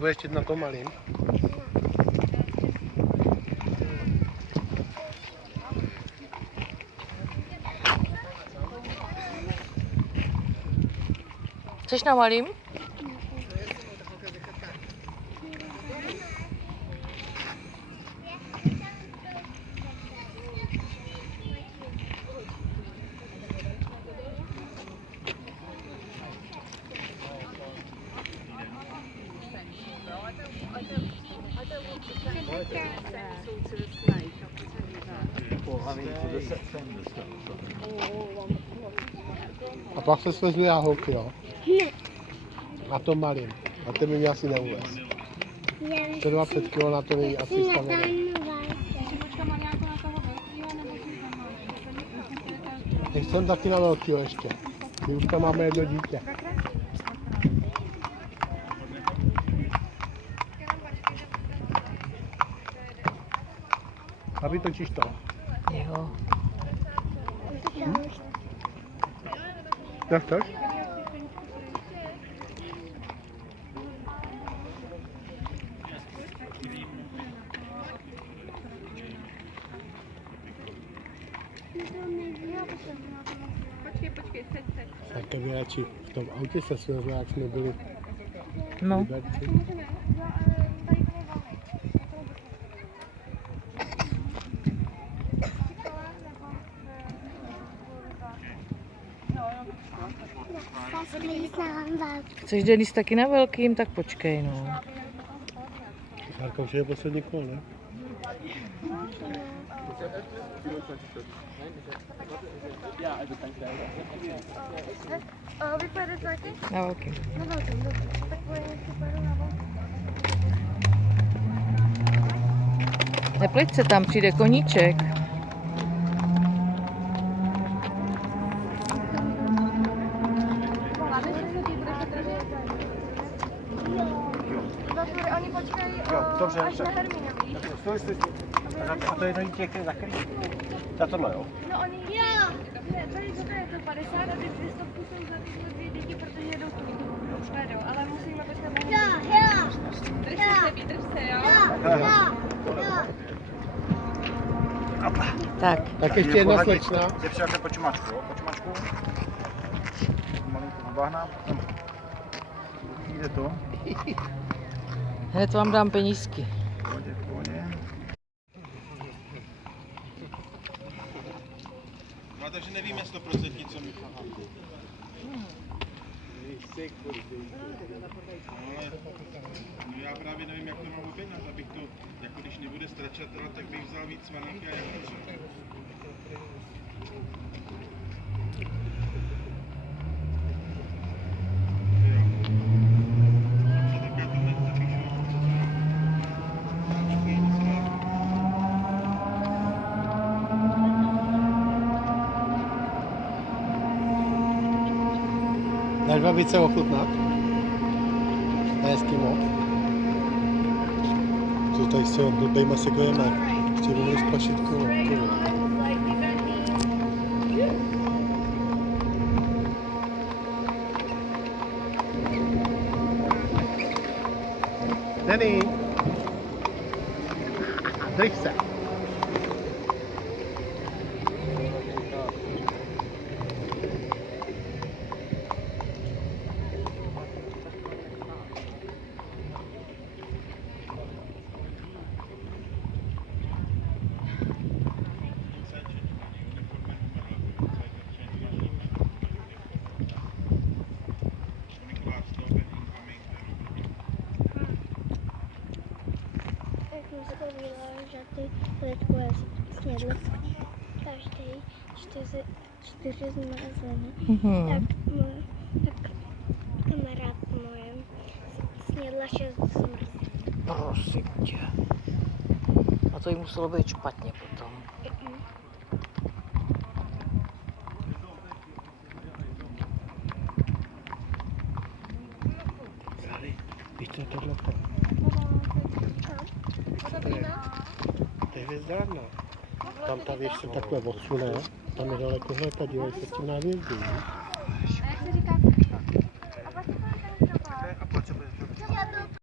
budeš čít na tom malým? Chceš na malým? A pak se svezli jáholky, jo? Ne. Na tom malým. A ty mi asi neuvez. 120 kg na to není asi stavený. Jsem taky na velkýho ještě. My už tam máme jedno dítě. A vytočíš to? Jo. Nechceš? Počkej, seď. Tak by radši v tom autě se svezli, jak jsme byli No. v Liberci. Chceš Denis taky na velkým, tak počkej, no. Šárka už je poslední kolo, ne? Vy pojedete taky? Na velkým. Na velkém, dobře. Tak pojedu na velkém. Nepleť se, tam přijde koníček. Oni počkají dobře, až na Hermínu, víš? Stoj. A to je jedno dítě, které zakrý. Za tohle, jo? No oni, ne, tady to je to 50 a ty 200 jsou za tyhle dvě děti, protože jedou tu. Jedou, ale musíme počkat na Drž se, jo? Tak, ještě jedna slečna. Je přijďte po čumačku, jo? Po čumačku. Malinko vybahnám, potom jde to. hned vám dám penízky. V pohodě. No takže nevíme 100% co mi ale já právě nevím, jak to mám objednat, abych to, jako když nebude stračatela, tak bych vzal víc svanovky a jakože. Dáš babice ochutnat? Eskimo. Co tady s těma blbejma se gojeme? Ještě budu splašit kolo. Denny! Drž se! Že ty lidkové snědly každý 4 zmrzliny. Tak kamarád moje snědla 6 zmrzlin. Prosím tě. A to jí muselo být špatně potom. Víš, co je tohleto? To je hvězdárna. Tam ta věž se takhle odsune, tam je daleko hled a dívej se s tím na hvězdu. A jak se říká?